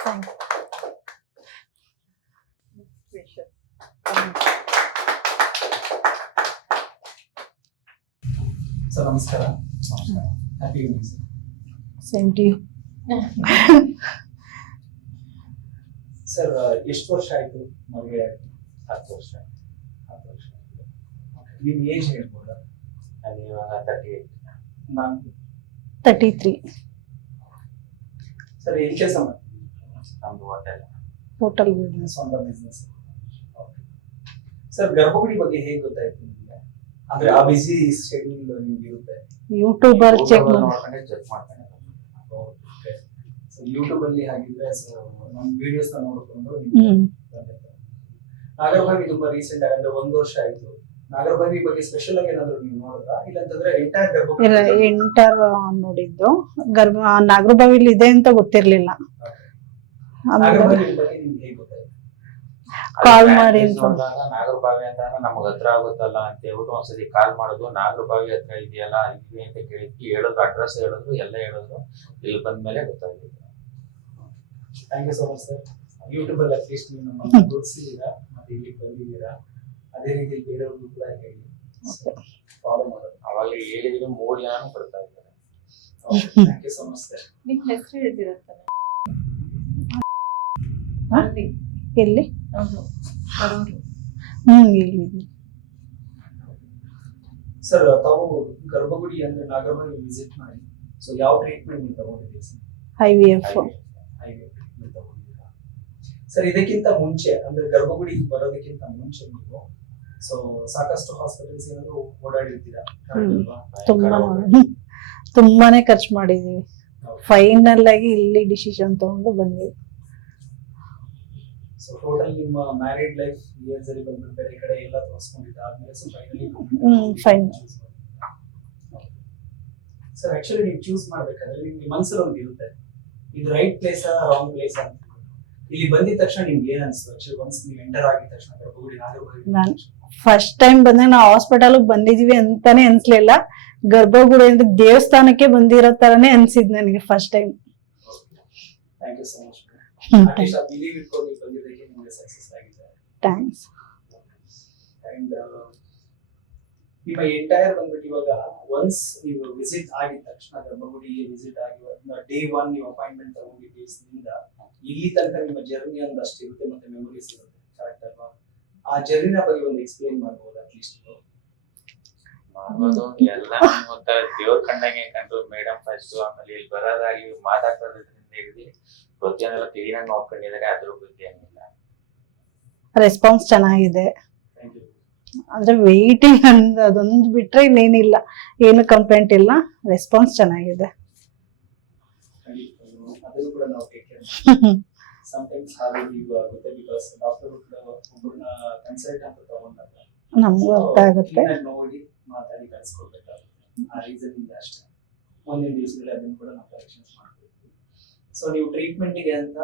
Thank sir ನಮಸ್ಕಾರ. Happy evening sir same to you sir ಎಷ್ಟು ವರ್ಷ ಆಯ್ತು ಮದುವೆ ಹತ್ತು ವರ್ಷ ಹತ್ತು ವರ್ಷ ಆಯ್ತು. ನಿಮ್ಮ ಏಜ್ ಹೇಳ್ಬೋದಾ? ನಾನು ಇವಾಗ ತರ್ಟಿ ಏಟ್ ನಾನು ತರ್ಟಿ ತ್ರೀ ಸರ್ ಏನು ಕೆಲಸ ಮಾಡ್ತೀನಿ ನಮ್ದು ಹೋಟೆಲ್ ಹೋಟೆಲ್ ಬಿಸ್ನೆಸ್ ಸ್ವಂತ ಬಿಸ್ನೆಸ್ ಸರ್ ಗರ್ಭಗುಡಿ ಬಗ್ಗೆ ಹೇಗೆ ಗೊತ್ತಾಯ್ತು ನಿಮಗೆ? ಅಂದ್ರೆ ಆ ಬಿಸಿ ಶೆಡ್ಯೂಲ್ ನಿಮ್ಗೆ ಇರುತ್ತೆ. ಯೂಟ್ಯೂಬರ್ ಚೆಕ್ ಮಾಡ್ಕೊಂಡೆ. ಚೆಕ್ ಮಾಡ್ತಾನೆ ಸೊ ಯೂಟ್ಯೂಬ್ ಅಲ್ಲಿ ಹಾಗಿದ್ರೆ ಸೊ ನಮ್ಮ ವಿಡಿಯೋಸ್ ನೋಡ್ಕೊಂಡು ನಾಗರಭಾವಿ ತುಂಬಾ ರೀಸೆಂಟ್ ಆಗಿ ಅಂದ್ರೆ ಒಂದು ವರ್ಷ ಆಯ್ತು. ನಾಗರಭಾವಿ ಬಗ್ಗೆ ಸ್ಪೆಷಲ್ ಆಗಿ ಏನಾದ್ರು ನೀವು ನೋಡಿದ್ರಾ? ಇಲ್ಲಂತಂದ್ರೆ ಎಂಟೈರ್ ಗರ್ಭ ಇಲ್ಲ ಎಂಟರ್ ನೋಡಿದ್ದು. ಗರ್ಭ ನಾಗರಭಾವಿಲಿ ಇದೆ ಅಂತ ಗೊತ್ತಿರ್ಲಿಲ್ಲ. ಹೇಗೆ ಮಾಡಿ ನಾಗರಬಾವಿ ಅಂತ ನಮಗ್ ಹತ್ರ ಆಗುತ್ತಲ್ಲ ಅಂತ ಹೇಳ್ಬಿಟ್ಟು ಒಂದ್ಸತಿ ಕಾಲ್ ಮಾಡೋದು. ನಾಗರಬಾವಿ ಹತ್ರ ಇದೆಯಲ್ಲ ಇಲ್ಲಿ ಅಂತ ಕೇಳಿದ್ವಿ. ಹೇಳೋದು ಅಡ್ರೆಸ್ ಹೇಳಿದ್ರು ಎಲ್ಲ ಹೇಳಿದ್ರು. ಇಲ್ಲಿ ಬಂದ್ಮೇಲೆ ಗೊತ್ತಾಗಿದ್ದು thank you so much sir YouTube ಅಲ್ಲಿ ಅಟ್ಲೀಸ್ಟ್ ನೀವು ನಮ್ಮ ಗುರುತಿಸಿದ್ದೀರಾ ಮತ್ತೆ ಇಲ್ಲಿ ಬಂದಿದ್ದೀರಾ ಅದೇ ರೀತಿ ಬೇರೆಯವ್ರಿಗೂ ಕೂಡ ಹೇಳಿ. ಫಾಲೋ ಮಾಡೋದು ಅವಾಗ ಹೇಳಿದ್ರು ಮೋಡಿ ಜನ ಬರ್ತಾ ಇದ್ದಾರೆ thank you so much sir ನಿಮ್ ಹೆಸರು ಹೇಳ್ತೀರಾ ಎಲ್ಲಿ? ಹ್ಮ್ ಇಲ್ಲಿ ಸರ್ ತಾವು ಗರ್ಭಗುಡಿ ಅಂದ್ರೆ ನಾಗರಭಾವಿ ವಿಸಿಟ್ ಮಾಡಿ ಸೊ ಯಾವ ಟ್ರೀಟ್ಮೆಂಟ್ ನೀವು ತಗೊಂಡಿದ್ದೀರಿ sir I V F IV treatment ತಗೊಂಡಿದ್ದೀರಾ? Sir ಇದಕ್ಕಿಂತ ಮುಂಚೆ ಅಂದ್ರೆ ಗರ್ಭಗುಡಿ ಬರೋದಕ್ಕಿಂತ ಮುಂಚೆ ನೀವು ಸೊ ಸಾಕಷ್ಟು ಹಾಸ್ಪಿಟಲ್ಸ್ ಏನಾದ್ರು ಓಡಾಡಿರ್ತೀರಾ? correct ಅಲ್ವಾ? ತುಂಬಾ ತುಂಬಾನೇ ಖರ್ಚು ಮಾಡಿದೀವಿ ಫೈನಲ್ ಆಗಿ ಇಲ್ಲಿ ಡಿಸಿಷನ್ ತಗೊಂಡು ಬಂದಿವಿ ಸೊ ಟೋಟಲ್ ನಿಮ್ಮ ಮ್ಯಾರಿಡ್ ಲೈಫ್ ಇಯರ್ಸ್ ಅಲ್ಲಿ ಬಂದ್ಬಿಟ್ಟು ಬೇರೆ ಕಡೆ ಎಲ್ಲ ತೋರಿಸ್ಕೊಂಡಿದ್ದ ಆದ್ಮೇಲೆ so finally fine sir actually ನೀವು ಚೂಸ್ ಮಾಡ್ಬೇಕಾದ್ರೆ ನಿಮ್ಗೆ ಮನ್ಸಲ್ಲಿ ಒಂದು ಇರುತ್ತೆ. ಇದು ರೈಟ್ ಪ್ಲೇಸ್ ರಾಂಗ್ ಪ್ಲೇಸ್ ಅಂತ ಇಲ್ಲಿ ಬಂದಿದ ತಕ್ಷಣ ನಿಮ್ಗೆ ಏನ್ ಅನ್ಸ್ತು ಆಕ್ಚುಲಿ ಒನ್ಸ್ ನೀವು ಎಂಟರ್ ಆಗಿದ ತಕ್ಷಣ ಗರ್ಭಗುಡಿ ನಾಗರಭಾವಿ ಫಸ್ಟ್ ಟೈಮ್ ಬಂದಾಗ ನಾವು ಹಾಸ್ಪಿಟಲ್ ಬಂದಿದೀವಿ ಅಂತಾನೆ ಅನ್ಸ್ಲಿಲ್ಲ ಗರ್ಭಗುಡಿ ಅಂದ್ರೆ ದೇವಸ್ಥಾನಕ್ಕೆ ಬಂದಿರೋ ತರನೇ ಅನ್ಸಿದ್ ನನಗೆ first time thank you so much at least ಆ ಬಿಲೀವ್ ಇಟ್ಕೊಂಡು ನೀವು ಬಂದಿದ್ದಕ್ಕೆ ನಿಮಗೆ ಸಕ್ಸಸ್ ಆಗಿದೆ ಥ್ಯಾಂಕ್ಸ್ ಅಂಡ್ ನಿಮ್ಮ ಎಂಟೈರ್ ಬಂದ್ಬಿಟ್ಟು ಇವಾಗ ಒನ್ಸ್ ನೀವು ವಿಸಿಟ್ ಆಗಿದ ತಕ್ಷಣ ಗರ್ಭಗುಡಿಗೆ ವಿಸಿಟ್ ಆಗಿ ಡೇ ಒನ್ ನೀವು ಅಪಾಯಿಂಟ್ಮೆಂಟ್ ತಗೊಂಡಿದ್ದರಿಂದ ಇಲ್ಲಿ ತನಕ ನಿಮ್ಮ ಜರ್ನಿ ಒಂದಷ್ಟು ಇರುತ್ತೆ ಮತ್ತೆ ಮೆಮೊರೀಸ್ ಇರುತ್ತೆ. ಕರೆಕ್ಟ್ ಅಲ್ವಾ? ಆ ಜರ್ನಿನ ಬಗ್ಗೆ ಒಂದು ಎಕ್ಸ್ಪ್ಲೈನ್ ಮಾಡ್ಬೋದು ಅಟ್ಲೀಸ್ಟ್ ಮಾಡ್ಬೋದು ಎಲ್ಲ ಒಂಥರ ದೇವ್ರ ಕಂಡಂಗೆ ಕಂಡ್ರು ಮೇಡಮ್ ಫಸ್ಟ್ ಆಮೇಲೆ ಇಲ್ಲಿ ಬರೋದಾಗಿ ಮಾತಾಡ್ಸೋದ್ರಿಂದ ಹಿಡಿದು ಪ್ರತಿಯೊಂದೆಲ್ಲ ಕ್ಲೀನ್ ಆಗಿ ನೋಡ್ಕೊಂಡಿದ್ದಾರೆ ಅದ್ರ ಬಗ್ಗೆ ಏನಿಲ್ಲ. ರೆಸ್ಪಾನ್ಸ್ ಚೆನ್ನಾಗಿದೆ. ಅಂದ್ರೆ ವೆಯ್ಟಿಂಗ್ ಅಂದ್ ಅದೊಂದು ಬಿಟ್ರೆ ಇನ್ನೇನಿಲ್ಲ. ಏನು ಕಂಪ್ಲೇಂಟ್ ಇಲ್ಲ. ರೆಸ್ಪಾನ್ಸ್ ಚೆನ್ನಾಗಿದೆ. ಅದನ್ನು ಕೂಡ ನಾವು ಟೇಕ್ ಕೇರ್ ಸಮಟೈಮ್ಸ್ ಹಾಗೆ ಈಗ ಆಗುತ್ತೆ ಬಿಕಾಸ್ ಡಾಕ್ಟರ್ ಕೂಡ ಒಬ್ಬರನ್ನ ಕನ್ಸಲ್ಟ್ ಅಂತ ತಗೊಂಡಾಗ ನಮಗೂ ಅರ್ಥ ಆಗುತ್ತೆ. clean ಆಗಿ ನೋಡಿ ಮಾತಾಡಿ ಆ ರೀಸನ್ ಇಂದ ಅಷ್ಟೇ. ಮುಂದಿನ ದಿವಸದಲ್ಲಿ ಅದನ್ನು ಕೂಡ ನಾವು ಕರೆಕ್ಷನ್ಸ್ ಮಾಡ್ಬೇಕು ಸೊ ನೀವು ಟ್ರೀಟ್ಮೆಂಟ್ಗೆ ಅಂತ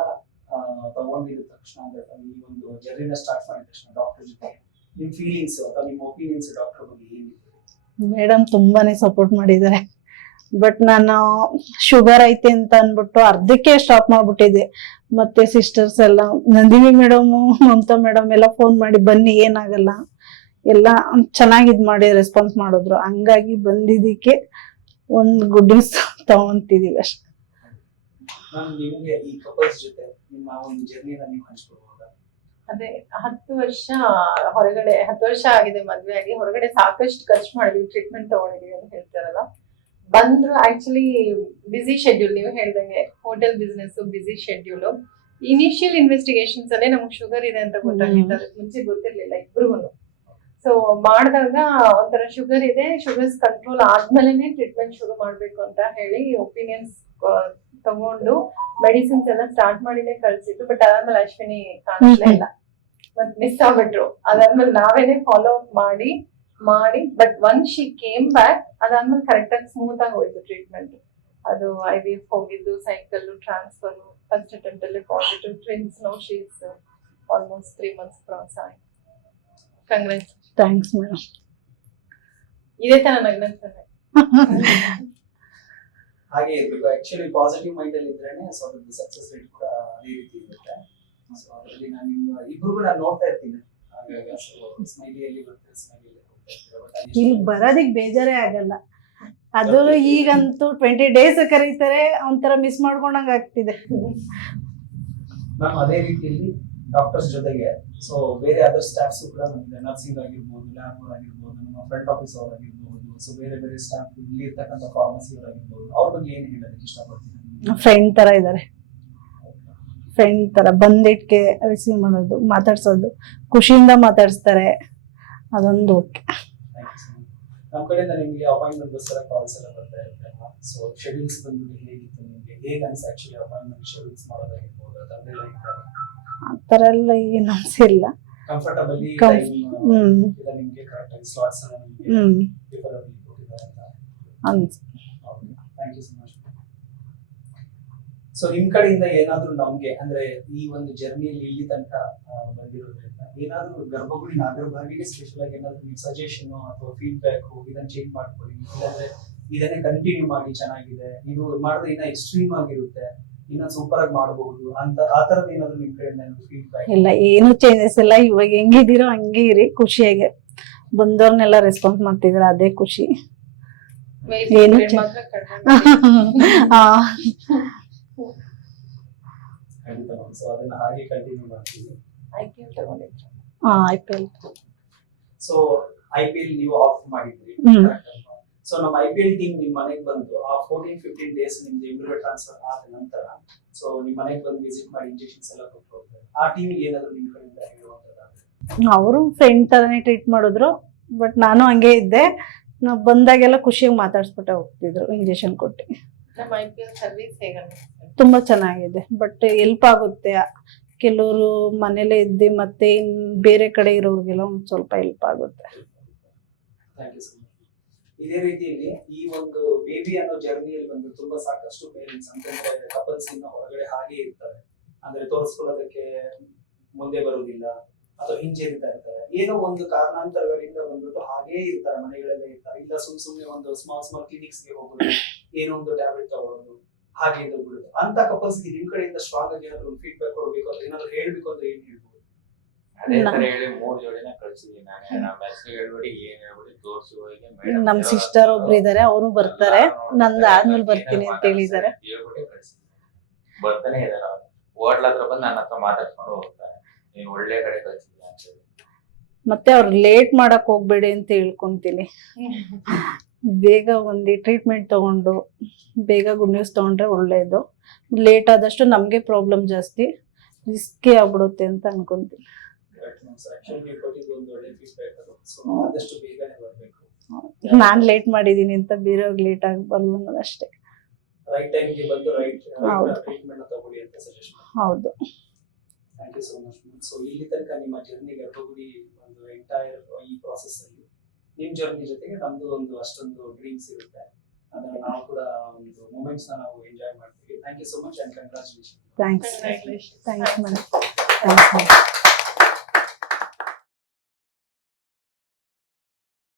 ತಗೊಂಡಿದ ತಕ್ಷಣ ಅಂದ್ರೆ ಈ ಒಂದು ಜರ್ನಿನ ಸ್ಟಾರ್ಟ್ ಮಾಡಿದ ತಕ್ಷಣ ಡಾಕ್ಟರ್ ಜೊತೆ, ನಿಮ್ ಫೀಲಿಂಗ್ಸ್ ಅಥವಾ ನಿಮ್ಮ ಒಪಿನಿಯನ್ಸ್ ಡಾಕ್ಟರ್ ಬಗ್ಗೆ ಏನಿದೆ? ಮೇಡಮ್ ತುಂಬಾನೇ ಸಪೋರ್ಟ್ ಮಾಡಿದ್ದಾರೆ. ಬಟ್ ನಾನು ಶುಗರ್ ಐತೆ ಅಂತ ಅನ್ಬಿಟ್ಟು ಅರ್ಧಕ್ಕೆ ಸ್ಟಾಪ್ ಮಾಡ್ಬಿಟ್ಟಿದ್ದೆ. ಮತ್ತೆ ಸಿಸ್ಟರ್ಸ್ ಎಲ್ಲ, ನಂದಿನಿ ಮೇಡಮ್ ಮಮತಾ ಮೇಡಮ್ ಎಲ್ಲ ಫೋನ್ ಮಾಡಿ, ಬನ್ನಿ, ಏನಾಗಲ್ಲ. ಎಲ್ಲ ಚೆನ್ನಾಗಿ ಇದ್ ಮಾಡಿ ರೆಸ್ಪಾನ್ಸ್ ಮಾಡಿದ್ರು. ಹಂಗಾಗಿ ಬಂದಿದ್ದಕ್ಕೆ ಒಂದು ಗುಡ್ ನ್ಯೂಸ್ ತಗೊಂತಿದೀವಿ ಅಷ್ಟೇ. ನಾನು ನಿಮಗೆ ಈ ಕಪಲ್ಸ್ ಜೊತೆ ನಿಮ್ಮ ಒಂದು ಜರ್ನಿನ ನೀವು ಹಂಚ್ಕೊಳ್ಬಹುದಾ? ಅದೇ ಹತ್ತು ವರ್ಷ ಹೊರಗಡೆ ಹತ್ತು ವರ್ಷ ಆಗಿದೆ ಮದ್ವೆ ಆಗಿ. ಹೊರಗಡೆ ಸಾಕಷ್ಟು ಖರ್ಚು ಮಾಡಿದ್ವಿ ಟ್ರೀಟ್ಮೆಂಟ್ ತಗೊಂಡಿದ್ವಿ ಅಂತ ಹೇಳ್ತಾರಲ್ಲ. ಬಂದ್ರು ಆಕ್ಚುಲಿ ಬಿಸಿ ಶೆಡ್ಯೂಲ್ ನೀವು ಹೇಳ್ದಂಗೆ hotel business busy schedule initial investigations ಅಲ್ಲೇ ನಮ್ಗೆ ಶುಗರ್ ಇದೆ ಅಂತ ಗೊತ್ತಾಗಿತ್ತು ಅದಕ್ಕೆ ಮುಂಚೆ ಗೊತ್ತಿರ್ಲಿಲ್ಲ ಇಬ್ರಿಗೂ ಸೊ ಮಾಡಿದಾಗ ಒಂಥರ ಶುಗರ್ ಇದೆ ಶುಗರ್ಸ್ ಕಂಟ್ರೋಲ್ ಆದ್ಮೇಲೆ ಟ್ರೀಟ್ಮೆಂಟ್ ಶುರು ಮಾಡ್ಬೇಕು ಅಂತ ಹೇಳಿ ಒಪಿನಿಯನ್ಸ್ ತಗೊಂಡು ಮೆಡಿಸಿನ್ಸ್ ಎಲ್ಲ ಸ್ಟಾರ್ಟ್ ಮಾಡಿನೇ ಕಳ್ಸಿದ್ದು ಬಟ್ ಅದಾದ್ಮೇಲೆ ಅಶ್ವಿನಿ ಕಾಣಿಸ್ಲೇ ಇಲ್ಲ. ಮತ್ ಮಿಸ್ ಆಗ್ಬಿಟ್ರು. ಅದಾದ್ಮೇಲೆ ನಾವೇನೆ ಫಾಲೋ ಅಪ್ ಮಾಡಿ ಮಾಡಿ but one she came back ಅದಾದ್ಮೇಲೆ ಕರೆಕ್ಟ್ ಆಗಿ ಸ್ಮೂತ್ ಆಗಿ ಹೋಯ್ತು ಟ್ರೀಟ್ಮೆಂಟ್ ಅದು ಐ ವಿ ಎಫ್ ಹೋಗಿದ್ದು ಸೈಕಲ್ ಟ್ರಾನ್ಸ್ಫರ್ ಫಸ್ಟ್ ಅಟೆಂಪ್ಟ್ ಅಲ್ಲಿ positive twins no she's almost three months cross ಆಯ್ತು ಕಂಗ್ರೆಸ್ ಥ್ಯಾಂಕ್ಸ್ ಮೇಡಮ್ ಇದೇ ತರ ನಗ್ನಂತಾನೆ ಹಾಗೆ ಇರ್ಬೇಕು. ಆಕ್ಚುಲಿ ಪಾಸಿಟಿವ್ ಮೈಂಡ್ ಅಲ್ಲಿ ಇದ್ರೇನೆ ಸ್ವಲ್ಪ ಸಕ್ಸಸ್ ರೇಟ್ ಕೂಡ ಅದೇ ರೀತಿ ಇರುತ್ತೆ. ಸೊ ಅದರಲ್ಲಿ ನಾನು ನಿಮ್ಮ ಇಬ್ರು ನಾನು ನೋಡ್ತಾ ಇರ್ತೀನಿ. ಸ್ಮೈಲಿಯಲ್ಲಿ ಬರ್ತಾರೆ ಸ್ಮೈಲಿಯಲ್ಲಿ ಇಲ್ಲಿ ಬರೋದಿಕ್ ಬೇಜಾರೇ ಆಗಲ್ಲ. ಅದು ಈಗಂತೂ ಟ್ವೆಂಟಿ ಡೇಸ್ ಕರೀತಾರೆ ಒಂಥರ ಮಿಸ್ ಮಾಡ್ಕೊಂಡಂಗೆ ಆಗ್ತಿದೆ. ಮ್ಯಾಮ್ ಅದೇ ರೀತಿಯಲ್ಲಿ ಡಾಕ್ಟರ್ಸ್ ಜೊತೆಗೆ. ಸೊ ಬೇರೆ ಅದರ್ ಸ್ಟಾಫ್ಸ್ ಕೂಡ ನಮಗೆ ನರ್ಸಿಂಗ್ ಆಗಿರ್ಬೋದು ಲ್ಯಾಬ್ ಆಗಿರ್ಬೋದು ನಮ್ಮ ಫ್ರಂಟ್ ಆಫೀಸ್ ಅವ್ರು ಆಗಿರ್ಬೋದು ಸೊ ಬೇರೆ ಬೇರೆ ಸ್ಟಾಫ್ ಇಲ್ಲಿ ಇರ್ತಕ್ಕಂಥ ಫಾರ್ಮಸಿ ಅವ್ರು ಆಗಿರ್ಬೋದು. ಅವ್ರ ಬಗ್ಗೆ ಏನು ಹೇಳೋದಕ್ಕೆ ಇಷ್ಟಪಡ್ತೀನಿ ಫ್ರೆಂಡ್ ತರ ಇದ್ದಾರೆ ಫ್ರೆಂಡ್ ತರ ಬಂದಿಟ್ಕೆ ರಿಸೀವ್ ಮಾಡೋದು ಮಾತಾಡ್ಸೋದು. ಖುಷಿಯಿಂದ ಮಾತಾಡಿಸ್ತಾರೆ. ಅದೊಂದು ಓಕೆ. ನಮ್ಮ ಕಡೆಯಿಂದ ನಿಮಗೆ ಅಪಾಯಿಂಟ್ಮೆಂಟ್ ಗೋಸ್ಕರ ಕಾಲ್ಸ್ ಎಲ್ಲ ಬರ್ತಾ ಇರುತ್ತೆ ಸೊ ಶೆಡ್ಯೂಲ್ಸ್ ಬಂದ್ಬಿಟ್ಟು ಹೇಗಿತ್ತು ನಿಮಗೆ? ಹೇಗೆ ಅನ್ಸ್ ಆಕ್ಚುಲಿ ಅಪಾಯಿಂಟ್ಮೆಂಟ್ ಶೆಡ್ಯೂಲ್ಸ್ ಮಾಡೋದಾಗಿರ್ಬೋದು ಅದನ್ನೆಲ್ಲ ಆ ಥರ ಎಲ್ಲ ಏನು ಅನ್ಸಿಲ್ಲ ಸೊ ನಿಮ್ ಕಡೆಯಿಂದ ಏನಾದ್ರೂ ನಮ್ಗೆ ಅಂದ್ರೆ ಈ ಒಂದು ಜರ್ನಿಯಲ್ಲಿ ಇಲ್ಲಿ ತನಕ ಬಂದಿರೋದ್ರಿಂದ ಏನಾದ್ರೂ ಗರ್ಭಗುಡಿ ನಾಗರಭಾವಿಗೆ ಸ್ಪೆಷಲ್ ಆಗಿ ಏನಾದ್ರೂ ನಿಮ್ ಸಜೆಷನ್ ಅಥವಾ ಫೀಡ್ಬ್ಯಾಕ್ ಇದನ್ನ ಚೇಂಜ್ ಮಾಡ್ಕೊಳ್ಳಿ. ಇಲ್ಲಾಂದ್ರೆ ಇದನ್ನೇ ಕಂಟಿನ್ಯೂ ಮಾಡಿ ಚೆನ್ನಾಗಿದೆ. ಇದು ಮಾಡಿದ್ರೆ ಇನ್ನ ಎಕ್ಸ್ಟ್ರೀಮ್ ಆಗಿರುತ್ತೆ. ಇನ್ನ ಸೂಪರ್ ಆಗಿ ಮಾಡಬಹುದು ಅಂತ ಆ ತರದ್ ಏನಾದ್ರು ನಿಮ್ ಕಡೆಯಿಂದ ಫೀಡ್ಬ್ಯಾಕ್ ಇಲ್ಲ ಏನು ಚೇಂಜಸ್ ಇಲ್ಲ. ಇವಾಗ ಹೆಂಗಿದ್ದೀರೋ ಹಂಗೆ ಇರಿ ಖುಷಿಯಾಗಿ. ಬಂದವ್ರನ್ನೆಲ್ಲ ರೆಸ್ಪಾನ್ಸ್ ಮಾಡ್ತಿದ್ರ ಅದೇ ಖುಷಿ. ಏನು ಖಂಡಿತ ಸೊ ಅದನ್ನ ಹಾಗೆ ಕಂಟಿನ್ಯೂ ಮಾಡ್ತೀವಿ. IPL ತಗೊಂಡಿದ್ರು? ಆ, IPL. So I P L ನೀವು ಆಫ್ ಮಾಡಿದ್ರಿ. ಸೊ ನಮ್ಮ ಐ ಪಿ ಎಲ್ ಟೀಮ್ ನಿಮ್ ಮನೆಗೆ ಬಂದು ಆ ಫೋರ್ಟೀನ್ ಫಿಫ್ಟೀನ್ ಡೇಸ್ ನಿಮ್ದು ಎಮ್ಬ್ರಿಯೋ ಟ್ರಾನ್ಸ್ಫರ್ ಆದ ನಂತರ ಸೊ ನಿಮ್ ಮನೆಗೆ ಬಂದು ವಿಸಿಟ್ ಮಾಡಿ ಇಂಜೆಕ್ಷನ್ಸ್ ಎಲ್ಲ ಕೊಟ್ಟು ಹೋಗ್ತಾರೆ. ಆ ಟೀಮ್ ಏನಾದ್ರು ನಿಮ್ ಕಡೆಯಿಂದ ಅವರು ಫ್ರೆಂಡ್ ತರನೇ ಟ್ರೀಟ್ ಮಾಡಿದ್ರು ಬಟ್ ನಾನು ಹಂಗೆ ಇದ್ದೆ. ನಾವು ಬಂದಾಗೆಲ್ಲ ಖುಷಿಯಾಗಿ ಮಾತಾಡ್ಸ್ಬಿಟ್ಟೆ ಹೋಗ್ತಿದ್ರು ಇಂಜೆಕ್ಷನ್ ಕೊಟ್ಟು. ನಮ್ಮ ಐ ಪಿ ಎಲ್ ಸರ್ವಿಸ್? ತುಂಬಾ ಚೆನ್ನಾಗಿದೆ ಬಟ್ ಎಲ್ಪ್ ಆಗುತ್ತೆ. ಕೆಲವರು ಮನೇಲೆ ಇದ್ದು ಮತ್ತೆ ಇನ್ ಬೇರೆ ಕಡೆ ಇರೋರಿಗೆಲ್ಲ ಒಂದು ಸ್ವಲ್ಪ ಹೆಲ್ಪ್ ಆಗುತ್ತೆ. ಥ್ಯಾಂಕ್ ಯು ಸೊ ಮಚ್ ಇದೇ ರೀತಿಯಲ್ಲಿ ಈ ಒಂದು ಬೇಬಿ ಅನ್ನೋ ಜರ್ನಿಯಲ್ಲಿ ಬಂದು ತುಂಬಾ ಸಾಕಷ್ಟು ಪೇರೆಂಟ್ಸ್ ಅಂತಂದ್ರೆ ಕಪಲ್ಸ್ ಇನ್ನ ಹೊರಗಡೆ ಹಾಗೆ ಇರ್ತಾರೆ. ಅಂದ್ರೆ ತೋರಿಸ್ಕೊಳ್ಳೋದಕ್ಕೆ ಮುಂದೆ ಬರುವುದಿಲ್ಲ ಅಥವಾ ಹಿಂಜರಿತಾ ಇರ್ತಾರೆ. ಏನೋ ಒಂದು ಕಾರಣಾಂತರಗಳಿಂದ ಬಂದ್ಬಿಟ್ಟು ಹಾಗೇ ಇರ್ತಾರೆ, ಮನೆಗಳಲ್ಲೇ ಇರ್ತಾರೆ. ಇಲ್ಲ ಸುಮ್ ಸುಮ್ನೆ ಒಂದು ಸ್ಮಾಲ್ ಸ್ಮಾಲ್ ಕ್ಲಿನಿಕ್ಸ್ಗೆ ಹೋಗೋದು, ಏನೋ ಒಂದು ಟ್ಯಾಬ್ಲೆಟ್ ತಗೊಳ್ಳೋದು ಹಾಗೆ ಬಿಡುದು ಅಂತ ಕಪಲ್ಸ್ ನಿಮ್ ಕಡೆಯಿಂದ ಸ್ಟ್ರಾಂಗ್ ಆಗಿ ಏನಾದ್ರು ಫೀಡ್ಬ್ಯಾಕ್ ಕೊಡಬೇಕು, ಅಥವಾ ಏನಾದ್ರು ಹೇಳ್ಬೇಕು ಅಂದ್ರೆ ಏನ್ ಹೇಳ್ಬೋದು? ಅದೇ ತರ ನಾ- ಹೇಳಿ ಮೂರ್ ಜೋಡಿನ ಕಳ್ಸಿದೀನಿ ನಾನೇ. ನಮ್ಮ ಹೆಸರು ಹೇಳ್ಬಿಡಿ ಏನ್ ಹೇಳ್ಬಿಡಿ ತೋರ್ಸು ಹೋಗಿ ನಮ್ ಸಿಸ್ಟರ್ ಒಬ್ರು ಇದಾರೆ ಅವರು ಬರ್ತಾರೆ. ನಂದು ಆದ್ಮೇಲೆ ಬರ್ತೀನಿ ಅಂತ ಹೇಳಿದ್ದಾರೆ. ಹೇಳ್ಬಿಟ್ಟು ಕಳ್ಸಿದೀನಿ. ಬರ್ತಾನೆ ಇದಾರೆ ಅವ್ರು. ಹೋಟ್ಲ ಹತ್ರ ಬಂದು ನನ್ನ ಹತ್ರ ಮಾತಾಡ್ಸ್ಕೊಂಡು ಹೋಗ್ತಾರೆ. ನೀನ್ ಒಳ್ಳೆ ಕಡೆ ಕಳ್ಸಿದ್ಯಾ ಅಂತ ಹೇಳಿ. ಮತ್ತೆ ಅವ್ರು ಲೇಟ್ ಮಾಡಕ್ ಹೋಗ್ಬೇಡಿ ಅಂತ ಹೇಳ್ಕೊಂತೀನಿ. ಬೇಗ ಒಂದು ಟ್ರೀಟ್ಮೆಂಟ್ ತಗೊಂಡು ಬೇಗ ಗುಡ್ ನ್ಯೂಸ್ ತಗೊಂಡ್ರೆ ಒಳ್ಳೇದು. ಲೇಟ್ ಆದಷ್ಟು ನಮಗೆ ಪ್ರಾಬ್ಲಮ್ ಜಾಸ್ತಿ ರಿಸ್ಕಿ ಆಗ್ಬಿಡುತ್ತೆ ಅಂತ ಅನ್ಕೊಂತೀನಿ. ಆಕ್ಚುಲಿ ನೀವು ಕೊಟ್ಟಿದ್ದು ಒಂದು ಒಳ್ಳೆ ಫೀಡ್ಬ್ಯಾಕ್ ಅದು ಸೊ ಆದಷ್ಟು ಬೇಗನೆ ಬರಬೇಕು. ನಾನು ಲೇಟ್ ಮಾಡಿದೀನಿ ಅಂತ ಬೇರೆಯವ್ರಿಗೆ ಲೇಟ್ ಆಗಿ ಅನ್ನೋದು ಅಷ್ಟೇ ರೈಟ್ ಟೈಮ್ಗೆ ಬಂದು ರೈಟ್ ಹೌದು. ಟ್ರೀಟ್ಮೆಂಟ್ ತಗೊಳ್ಳಿ ಅಂತ ಸಜೆಸ್ಟ್ ಹೌದು. Thank you so much so ಇಲ್ಲಿ ತನಕ ನಿಮ್ಮ ಜರ್ನಿ ಗರ್ಭಗುಡಿ ಒಂದು ಎಂಟೈರ್ ಈ ಪ್ರಾಸೆಸ್ ಅಲ್ಲಿ ನಿಮ್ ಜರ್ನಿ ಜೊತೆಗೆ ನಮ್ದು ಒಂದು ಅಷ್ಟೊಂದು ಡ್ರೀಮ್ಸ್ ಇರುತ್ತೆ. ಅದನ್ನ ನಾವು ಕೂಡ ಒಂದು ಮೂಮೆಂಟ್ಸ್ ನಾವು ಎಂಜಾಯ್ ಮಾಡ್ತೀವಿ. Thank you so much and congratulation thanks. Thanks madam madam